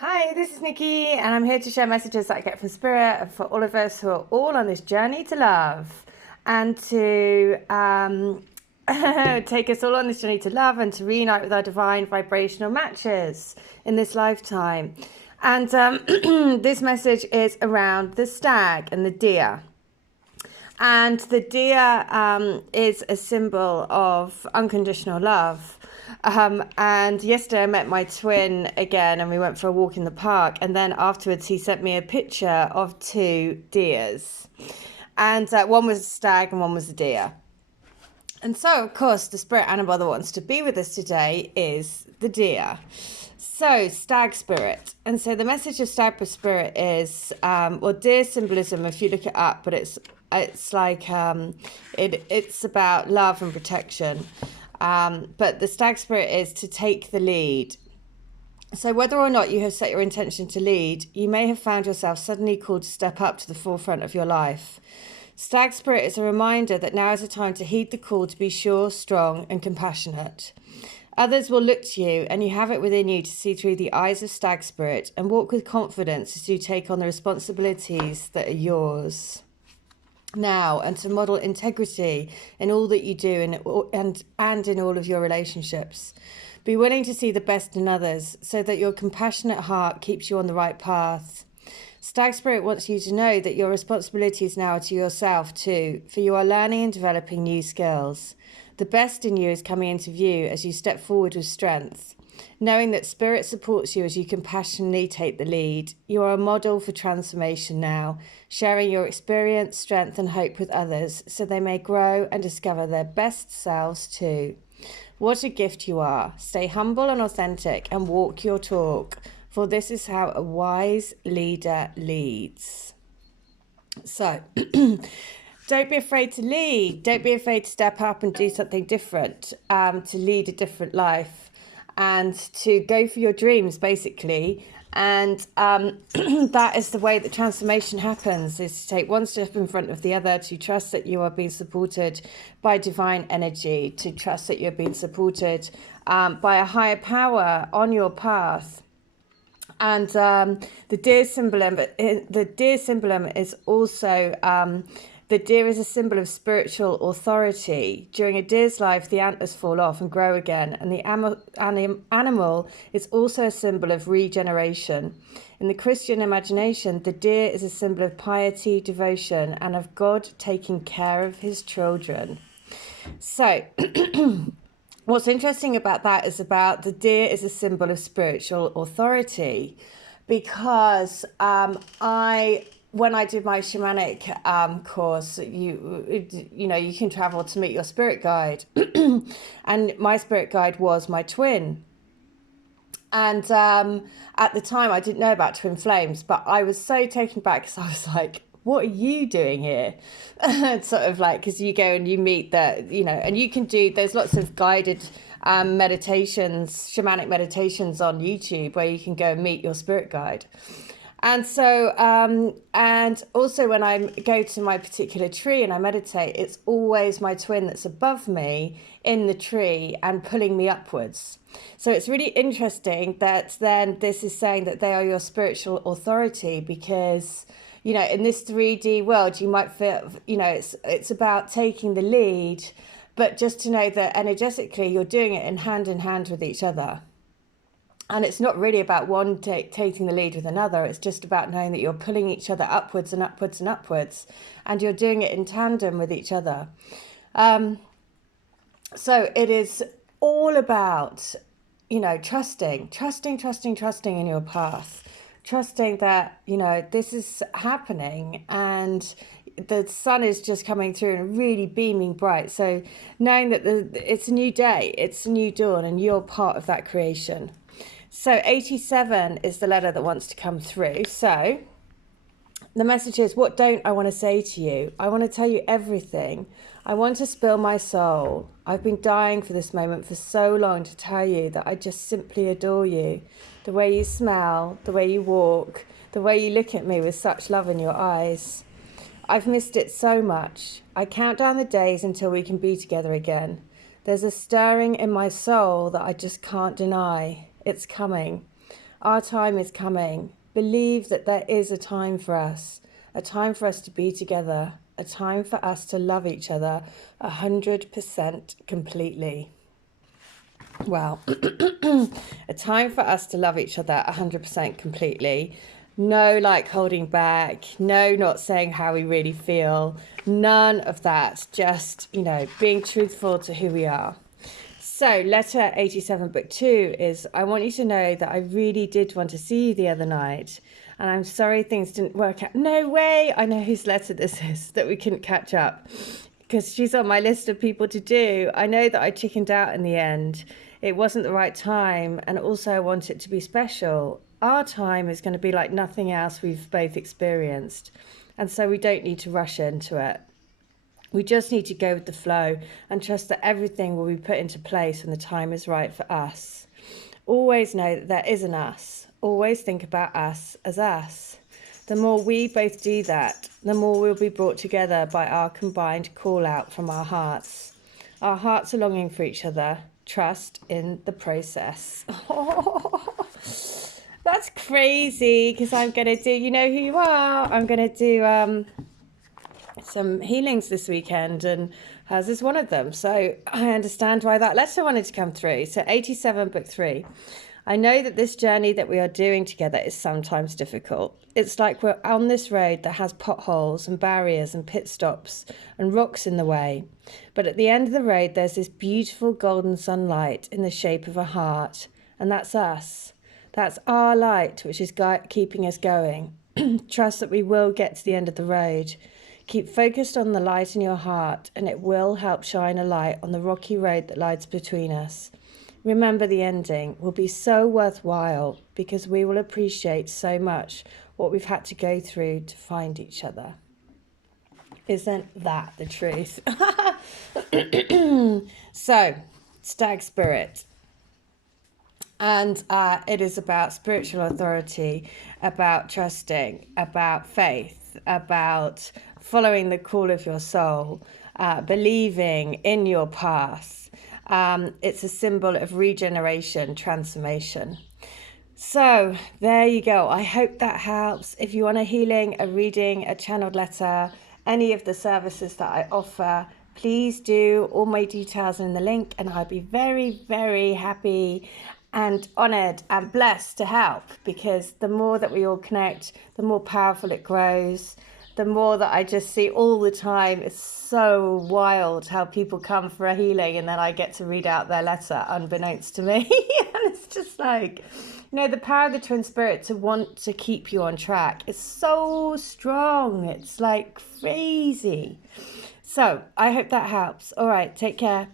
Hi, this is Nikki, and I'm here to share messages that I get from Spirit for all of us who are all on this journey to love and to take us all on this journey to love and to reunite with our divine vibrational matches in this lifetime. And this message is around the stag and the deer. And the deer is a symbol of unconditional love. And yesterday I met my twin again and we went for a walk in the park. And then afterwards he sent me a picture of two deers. And one was a stag and one was a deer. And so, of course, the spirit animal that wants to be with us today is the deer. So, stag spirit. And so the message of stag spirit is, deer symbolism, if you look it up, but it's like, it's about love and protection. But the stag spirit is to take the lead. So whether or not you have set your intention to lead, you may have found yourself suddenly called to step up to the forefront of your life. Stag spirit is a reminder that now is a time to heed the call to be sure, strong, and compassionate. Others will look to you, and you have it within you to see through the eyes of stag spirit and walk with confidence as you take on the responsibilities that are yours now, and to model integrity in all that you do and in all of your relationships. Be willing to see the best in others so that your compassionate heart keeps you on the right path. Stag Spirit wants you to know that your responsibilities now are to yourself too, for you are learning and developing new skills. The best in you is coming into view as you step forward with strength. Knowing that Spirit supports you as you compassionately take the lead. You are a model for transformation now, sharing your experience, strength and hope with others so they may grow and discover their best selves too. What a gift you are. Stay humble and authentic and walk your talk, for this is how a wise leader leads. So, don't be afraid to lead. Don't be afraid to step up and do something different, to lead a different life and to go for your dreams, basically. And that is the way that transformation happens, is to take one step in front of the other, to trust that you are being supported by divine energy, to trust that you're being supported by a higher power on your path. And the deer symbolism is also, the deer is a symbol of spiritual authority. During a deer's life, the antlers fall off and grow again, and the animal is also a symbol of regeneration. In the Christian imagination, the deer is a symbol of piety, devotion, and of God taking care of his children. So, what's interesting about that is about the deer is a symbol of spiritual authority, because when I did my shamanic course, you can travel to meet your spirit guide, and my spirit guide was my twin. And at the time, I didn't know about twin flames, but I was so taken back because I was like, what are you doing here? Sort of like, because you go and you meet and you can do, there's lots of guided meditations, shamanic meditations on YouTube where you can go and meet your spirit guide. And so, and also when I go to my particular tree and I meditate, it's always my twin that's above me in the tree and pulling me upwards. So it's really interesting that then this is saying that they are your spiritual authority, because in this 3D world, you might feel, it's about taking the lead, but just to know that energetically you're doing it in hand with each other. And it's not really about one taking the lead with another. It's just about knowing that you're pulling each other upwards and upwards and upwards, and you're doing it in tandem with each other. So it is all about, trusting in your path. Trusting that, this is happening and the sun is just coming through and really beaming bright. So knowing that it's a new day, it's a new dawn, and you're part of that creation. So 87 is the letter that wants to come through. So the message is, what don't I want to say to you? I want to tell you everything. I want to spill my soul. I've been dying for this moment for so long to tell you that I just simply adore you. The way you smell, the way you walk, the way you look at me with such love in your eyes. I've missed it so much. I count down the days until we can be together again. There's a stirring in my soul that I just can't deny. It's coming. Our time is coming. Believe that there is a time for us to be together, a time for us to love each other 100% completely. Well, a time for us to love each other 100% completely. No like holding back, no not saying how we really feel, none of that. Just, being truthful to who we are. So letter 87 book 2 is, I want you to know that I really did want to see you the other night. And I'm sorry things didn't work out. No way. I know whose letter this is, that we couldn't catch up. Because she's on my list of people to do. I know that I chickened out in the end. It wasn't the right time. And also I want it to be special. Our time is going to be like nothing else we've both experienced. And so we don't need to rush into it. We just need to go with the flow and trust that everything will be put into place when the time is right for us. Always know that there is an us. Always think about us as us. The more we both do that, the more we'll be brought together by our combined call out from our hearts. Our hearts are longing for each other. Trust in the process. That's crazy, because I'm going to do, you know who you are. I'm going to do some healings this weekend, and hers is one of them. So I understand why that letter wanted to come through. So 87 book 3. I know that this journey that we are doing together is sometimes difficult. It's like we're on this road that has potholes and barriers and pit stops and rocks in the way. But at the end of the road, there's this beautiful golden sunlight in the shape of a heart. And that's us. That's our light, which is keeping us going. Trust that we will get to the end of the road. Keep focused on the light in your heart, and it will help shine a light on the rocky road that lies between us. Remember, the ending will be so worthwhile because we will appreciate so much what we've had to go through to find each other. Isn't that the truth? So, Stag Spirit. And it is about spiritual authority, about trusting, about faith, about following the call of your soul, believing in your path. It's a symbol of regeneration, transformation. So there you go. I hope that helps. If you want a healing, a reading, a channeled letter, any of the services that I offer, please do. All my details are in the link, and I'd be very, very happy and honoured and blessed to help, because the more that we all connect, the more powerful it grows. The more that I just see all the time, it's so wild how people come for a healing and then I get to read out their letter unbeknownst to me. And it's just like, the power of the twin spirit to want to keep you on track is so strong. It's like crazy. So I hope that helps. All right, take care.